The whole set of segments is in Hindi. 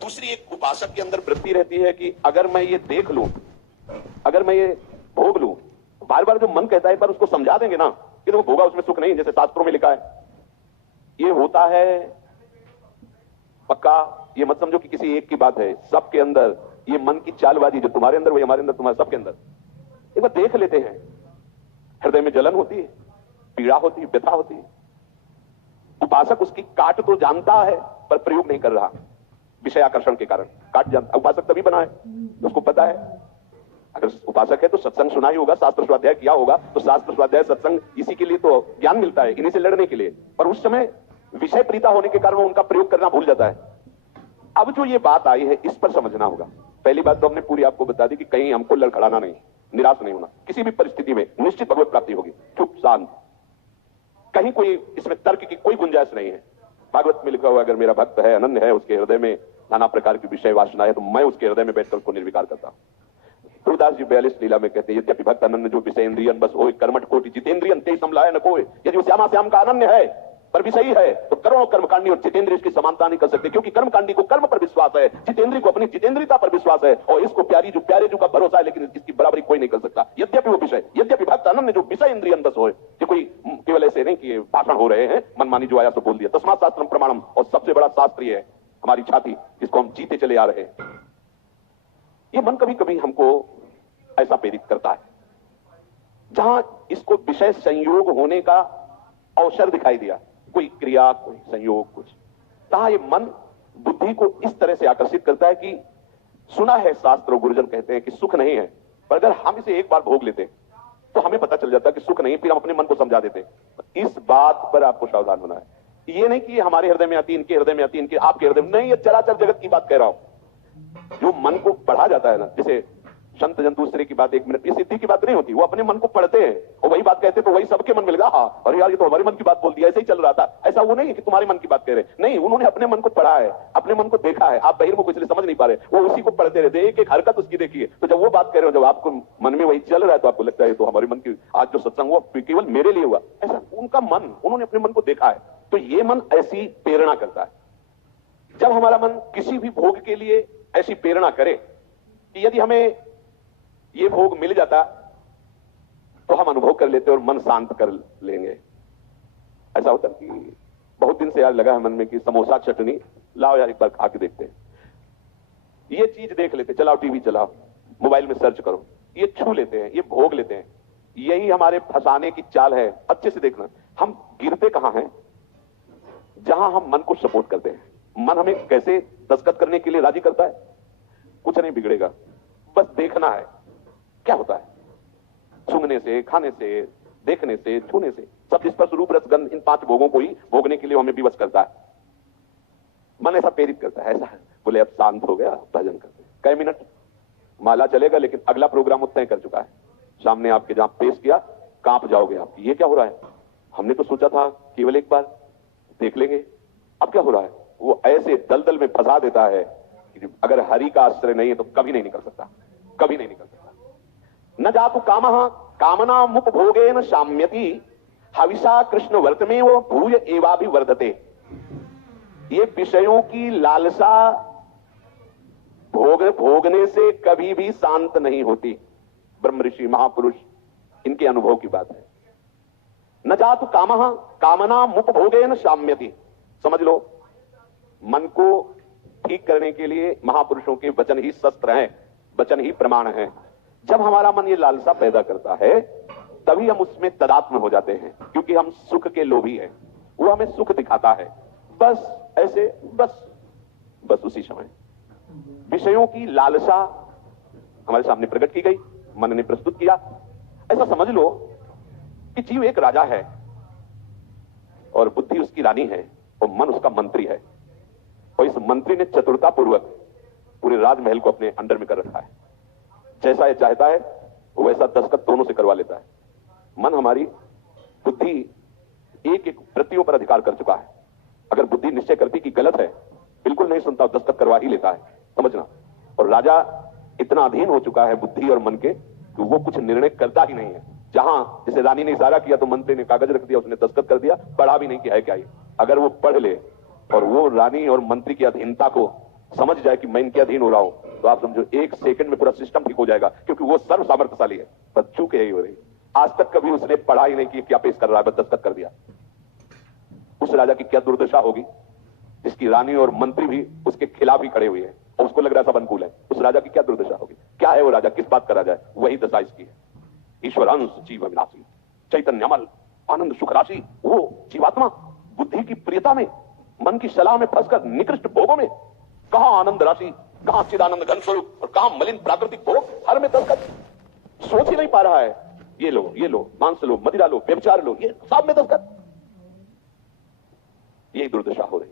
दूसरी एक उपासक के अंदर वृत्ति रहती है कि अगर मैं ये देख लूं, अगर मैं ये भोग लूं, बार बार जो मन कहता है पर उसको समझा देंगे ना कि वो भोगा उसमें सुख नहीं, जैसे शास्त्रों में लिखा है। ये होता है पक्का, ये मत समझो कि किसी एक की बात है, सबके अंदर ये मन की चालबाजी जो तुम्हारे अंदर वही हमारे अंदर, तुम्हारे सबके अंदर। एक बार देख लेते हैं, हृदय में जलन होती है, पीड़ा होती है, व्यथा होती है। उपासक उसकी काट तो जानता है पर प्रयोग नहीं कर रहा, विषय आकर्षण के कारण काट जानता। उपासक तभी बना है तो उसको पता है। अगर उपासक है तो सत्संग सुना ही होगा, शास्त्र स्वाध्याय किया होगा, तो शास्त्र स्वाध्याय सत्संग इसी के लिए तो ज्ञान मिलता है, इन्हीं से लड़ने के लिए। पर उस समय विषय प्रीता होने के कारण वो उनका प्रयोग करना भूल जाता है। अब जो ये बात आई है इस पर समझना होगा। पहली बात तो हमने पूरी आपको बता दी कि कहीं हमको लड़खड़ाना नहीं, निराश नहीं होना, किसी भी परिस्थिति में निश्चित भगवत प्राप्ति होगी। चुप शांत, कहीं कोई इसमें तर्क की कोई गुंजाइश नहीं है। भागवत में लिखा हुआ अगर मेरा भक्त है, अनन्य है, उसके हृदय में नाना प्रकार की विषय वासना है, तो मैं उसके हृदय में बैठकर उसको निर्विकार करता हूं। तुलसीदास जी 42 लीला में कहते हैं, यद्यपि भक्त अनन्य जो विषय इंद्रियन बस होए, कर्मठ कोटि जितेंद्रियन ते समलाय न कोय। यदि वो श्यामा श्याम का अनन्य है पर विषयी है तो करोड़ों कर्मकांडी और जितेंद्रिय इसकी समानता नहीं कर सकते, क्योंकि कर्मकांडी को कर्म पर विश्वास है, जितेंद्रिय को अपनी जितेंद्रियता पर विश्वास है, और इसको प्यारे जो का भरोसा है, लेकिन इसकी बराबरी कोई नहीं कर सकता। यद्यपि वो विषय, यद्यपि भक्त अनन्य जो विषय इंद्रियन बस होए, ये कोई केवल ऐसे नहीं कि भाषण हो रहे हैं, मनमानी जो आया तो बोल दिया। तस्मात् शास्त्रम प्रमाणम, और सबसे बड़ा शास्त्र है हमारी छाती, जिसको हम जीते चले आ रहे हैं। ये मन कभी कभी हमको ऐसा प्रेरित करता है, जहां इसको विषय संयोग होने का अवसर दिखाई दिया, कोई क्रिया, कोई संयोग, कुछ, तहां ये मन बुद्धि को इस तरह से आकर्षित करता है कि सुना है शास्त्र, गुरुजन कहते हैं कि सुख नहीं है, पर अगर हम इसे एक बार भोग लेते तो हमें पता चल जाता है कि सुख नहीं, फिर हम अपने मन को समझा देते। इस बात पर आपको सावधान होना है। ये नहीं कि हमारे हृदय में आती, इनके हृदय में आती, इनके आपके हृदय में नहीं, ये चराचर जगत की बात कह रहा हूं। जो मन को पढ़ा जाता है ना, जैसे संत जन दूसरे की बात, एक मिनट, ये सिद्धि की बात नहीं होती, वो अपने मन को पढ़ते हैं और वही बात कहते, तो वही सबके मन में लगा, हाँ अरे यार ये तो हमारे मन की बात बोल दिया, ऐसे ही चल रहा था। ऐसा वो नहीं है कि तुम्हारे मन की बात कह रहे, नहीं, उन्होंने अपने मन को पढ़ा है, अपने मन को देखा है। आप बहिर्मुख इसलिए समझ नहीं पा रहे, वो उसी को पढ़ते रहते, एक एक हरकत उसकी देखिए। तो जब वो बात कह रहे हो, जब आपको मन में वही चल रहा है, तो आपको लगता है तो हमारे मन की आज जो सत्संग हुआ केवल मेरे लिए हुआ, ऐसा उनका मन, उन्होंने अपने मन को देखा है। तो ये मन ऐसी प्रेरणा करता है। जब हमारा मन किसी भी भोग के लिए ऐसी प्रेरणा करे कि यदि हमें ये भोग मिल जाता तो हम अनुभव कर लेते और मन शांत कर लेंगे। ऐसा होता कि बहुत दिन से यार लगा है मन में कि समोसा चटनी लाओ यार एक बार खा के देखते हैं, ये चीज देख लेते, चलाओ टीवी चलाओ, मोबाइल में सर्च करो, ये छू लेते हैं, ये भोग लेते हैं। यही हमारे फंसाने की चाल है। अच्छे से देखना, हम गिरते कहां हैं? जहां हम मन को सपोर्ट करते हैं। मन हमें कैसे दस्तखत करने के लिए राजी करता है? कुछ नहीं बिगड़ेगा, बस देखना है क्या होता है। सूंघने से, खाने से, देखने से, छूने से, सब स्पर्श रूप रस गंध, इन 5 भोगों को ही भोगने के लिए हमें विवश करता है। मन ऐसा प्रेरित करता है, ऐसा है। बोले अब शांत हो गया, भजन करते। कई मिनट माला चलेगा, लेकिन अगला प्रोग्राम तय कर चुका है। सामने आपके जहां पेश किया, कांप जाओगे आप, ये क्या हो रहा है? हमने तो सोचा था केवल एक बार देख लेंगे, अब क्या हो रहा है? वो ऐसे दलदल में फंसा देता है कि अगर हरि का आश्रय नहीं है तो कभी नहीं निकल सकता, कभी नहीं निकल सकता। न जातु कामः कामना मुपभोगेन शाम्यति, हविषा कृष्ण वर्तमे वो भूय एवाभिवर्धते। ये विषयों की लालसा भोगने से कभी भी शांत नहीं होती। ब्रह्म ऋषि महापुरुष, इनके अनुभव की बात है। न जातु कामः कामना मुपभोगेन शाम्यति। समझ लो, मन को ठीक करने के लिए महापुरुषों के वचन ही शस्त्र हैं, वचन ही प्रमाण हैं। जब हमारा मन ये लालसा पैदा करता है तभी हम उसमें तदात्म हो जाते हैं, क्योंकि हम सुख के लोभी हैं। वो हमें सुख दिखाता है, बस ऐसे, बस उसी समय विषयों की लालसा हमारे सामने प्रकट की गई, मन ने प्रस्तुत किया। ऐसा समझ लो कि जीव एक राजा है और बुद्धि उसकी रानी है और मन उसका मंत्री है, और इस मंत्री ने चतुरता पूर्वक पूरे राजमहल को अपने अंडर में कर रखा है। जैसा ये चाहता है वैसा दस्तखत दोनों से करवा लेता है। मन, हमारी बुद्धि एक एक वृत्तियों पर अधिकार कर चुका है। अगर बुद्धि निश्चय करती कि गलत है, बिल्कुल नहीं सुनता, दस्तखत करवा ही लेता है, समझना। और राजा इतना अधीन हो चुका है बुद्धि और मन के कि वो कुछ निर्णय करता ही नहीं है। जहां जैसे रानी ने इशारा किया तो मंत्री ने कागज रख दिया, उसने दस्तखत कर दिया, पढ़ा भी नहीं कि है क्या ये। अगर वो पढ़ ले और वो रानी और मंत्री की अधीनता को समझ जाए कि मैं इनके अधीन हो रहा हूं, तो आप समझो 1 सेकंड में पूरा सिस्टम ठीक हो जाएगा, क्योंकि वो सर्व सामर्थ्यशाली है। बस चूक यही हो रही, आज तक कभी उसने पढ़ाई नहीं की, क्या पेश कर रहा है, बस दस्तखत कर दिया। उस राजा की क्या दुर्दशा होगी जिसकी रानी और मंत्री भी उसके खिलाफ ही खड़े हुए हैं और उसको लग रहा है सब अनुकूल है। उस राजा की क्या दुर्दशा होगी? क्या है वो राजा, किस बात का राजा है? वही दशा इसकी है। ईश्वरांश जीव विनाशी, चैतन्यमल आनंद सुख राशि, वो जीवात्मा बुद्धि की प्रियता में, मन की सलाह में फंसकर निकृष्ट भोगों में, कहां आनंद राशि, कहां चिदानंद घन स्वरूप और कहां मलिन प्राकृतिक भोग, हर में दस्तखत। सोच ही नहीं पा रहा है, ये लो मांस लो, मदिरा लो, व्यभिचार लो, ये सब में दस्तखत। यही दुर्दशा हो रही।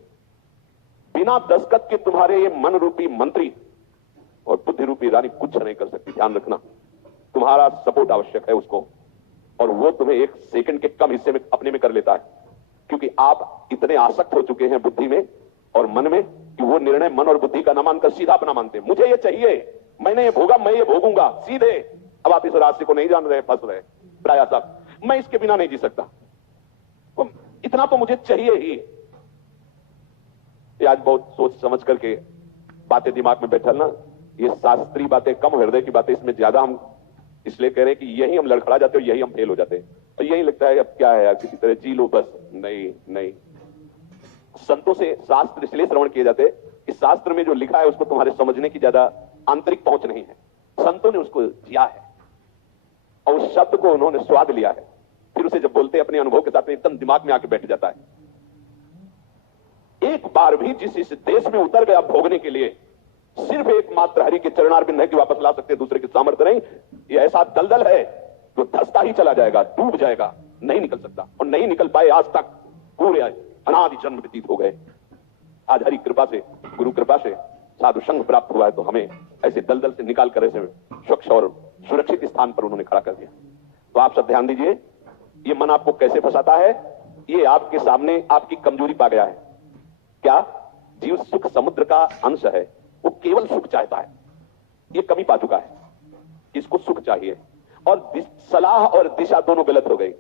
बिना दस्तखत के तुम्हारे ये मन रूपी मंत्री और बुद्धि रूपी रानी कुछ नहीं कर सकती। ध्यान रखना, तुम्हारा सपोर्ट आवश्यक है उसको, और वो तुम्हें 1 सेकंड के कम हिस्से में अपने में कर लेता है, क्योंकि आप इतने आसक्त हो चुके हैं बुद्धि में और मन में कि वो निर्णय मन और बुद्धि का न मानकर सीधा अपना मानते। मुझे ये चाहिए, मैंने ये भोगा, मैं ये भोगूंगा, सीधे। अब आप इस रास्ते को नहीं जान रहे, फंस रहे प्राय साहब। मैं इसके बिना नहीं जी सकता, इतना तो मुझे चाहिए ही। आज बहुत सोच समझ करके बातें दिमाग में बैठल ना, ये शास्त्रीय बातें कम, हृदय की बातें इसमें ज्यादा हम इसलिए कह रहे हैं कि यही हम लड़खड़ा जाते हैं, यही हम फेल हो जाते हैं। तो यही लगता है अब क्या है यार, किसी तरह जी लो बस। नहीं, संतों से शास्त्र इसलिए श्रवण किए जाते कि शास्त्र में जो लिखा है उसको तुम्हारे समझने की ज्यादा आंतरिक पहुंच नहीं है। संतों ने उसको जिया है और उस शब्द को उन्होंने स्वाद लिया है, फिर उसे जब बोलते अपने अनुभव के साथ में एकदम दिमाग में आके बैठ जाता है। एक बार भी जिस इस देश में उतर गया भोगने के लिए, सिर्फ एकमात्र हरि के चरणारविंद है कि वापस ला सकते, दूसरे की सामर्थ्य नहीं। ये ऐसा दलदल है जो धंसता ही चला जाएगा, डूब जाएगा, नहीं निकल सकता, और नहीं निकल पाए आज तक, पूरे अनादि जन्म व्यतीत हो गए। आज हरि कृपा से, गुरु कृपा से साधु संग प्राप्त हुआ है, तो हमें ऐसे दलदल से निकाल कर ऐसे स्वच्छ और सुरक्षित स्थान पर उन्होंने खड़ा कर दिया। तो आप सब ध्यान दीजिए, ये मन आपको कैसे फंसाता है, ये आपके सामने आपकी कमजोरी पा गया है। क्या? जीव सुख समुद्र का अंश है, वो केवल सुख चाहता है, ये कमी पा चुका है, इसको सुख चाहिए। और सलाह और दिशा दोनों गलत हो गई।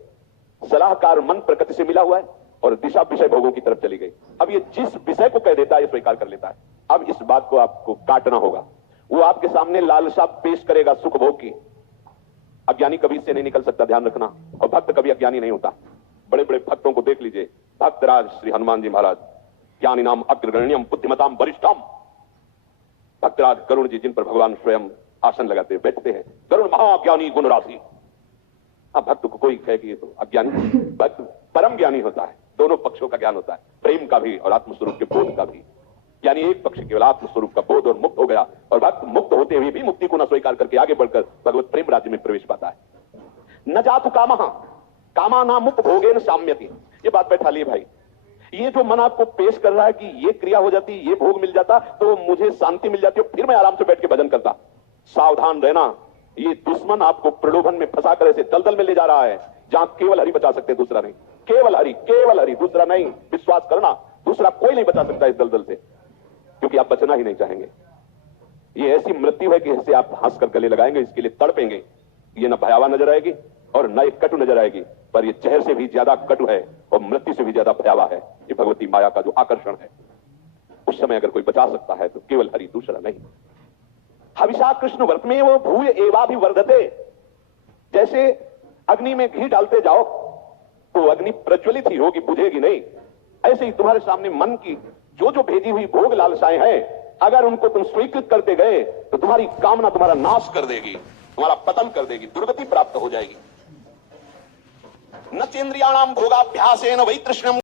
सलाहकार मन प्रकृति से मिला हुआ है और दिशा विषय भोगों की तरफ चली गई। अब ये जिस विषय को कह देता है ये स्वीकार कर लेता है। अब इस बात को आपको काटना होगा। वो आपके सामने लालसा पेश करेगा सुख भोग की। अज्ञानी कभी इससे नहीं निकल सकता, ध्यान रखना। और भक्त कभी अज्ञानी नहीं होता। बड़े बड़े भक्तों को देख लीजिए, भक्तराज श्री हनुमान जी महाराज, ज्ञानी नाम अग्रगण्यम बुद्धिमताम वरिष्ठम। भक्तराज गरुड़ जी, जिन पर भगवान स्वयं आसन लगाते बैठते हैं, गरुड़ महाज्ञानी गुण राशि। अब भक्त को कोई कहे कि ये तो अज्ञानी, भक्त परम ज्ञानी होता है। दोनों पक्षों का ज्ञान होता है, प्रेम का भी और आत्मस्वरूप के बोध का भी। यानी एक पक्ष केवल आत्मस्वरूप का बोध और मुक्त हो गया, और भक्त मुक्त होते हुए भी मुक्ति को न स्वीकार करके आगे बढ़कर भगवत प्रेम राज्य में प्रवेश पाता है। न जातु कामः कामा ना मुक्त भोगेन साम्यति। ये बात बैठा लिए भाई, ये जो मन आपको पेश कर रहा है कि ये क्रिया हो जाती, ये भोग मिल जाता तो मुझे शांति मिल जाती और फिर मैं आराम से बैठ के भजन करता। सावधान रहना, ये दुश्मन आपको प्रलोभन में फंसा कर ऐसे दलदल में ले जा रहा है जहां केवल हरि बचा सकते, दूसरा नहीं। केवल हरि, दूसरा नहीं। विश्वास करना, दूसरा कोई नहीं बचा सकता इस दलदल से, क्योंकि आप बचना ही नहीं चाहेंगे। ये ऐसी मृत्यु है कि इससे आप हंसकर गले लगाएंगे, इसके लिए तड़पेंगे। ये न भयावह नजर आएगी और न एक कटु नजर आएगी, पर ये जहर से भी ज्यादा कटु है और मृत्यु से भी ज्यादा भयावह है। ये भगवती माया का जो आकर्षण है, उस समय अगर कोई बचा सकता है तो केवल हरि, दूसरा नहीं। हविषा कृष्ण व्रत में वो भूय एवाभिवर्धते। जैसे अग्नि में घी डालते जाओ तो अग्नि प्रज्वलित ही होगी, बुझेगी नहीं। ऐसे ही तुम्हारे सामने मन की जो जो भेजी हुई भोग लालसाएं हैं, अगर उनको तुम स्वीकृत करते गए तो तुम्हारी कामना तुम्हारा नाश कर देगी, तुम्हारा पतन कर देगी, दुर्गति प्राप्त हो जाएगी। न चेन्द्रियाणाम भोगाभ्यासेन वै तृष्णम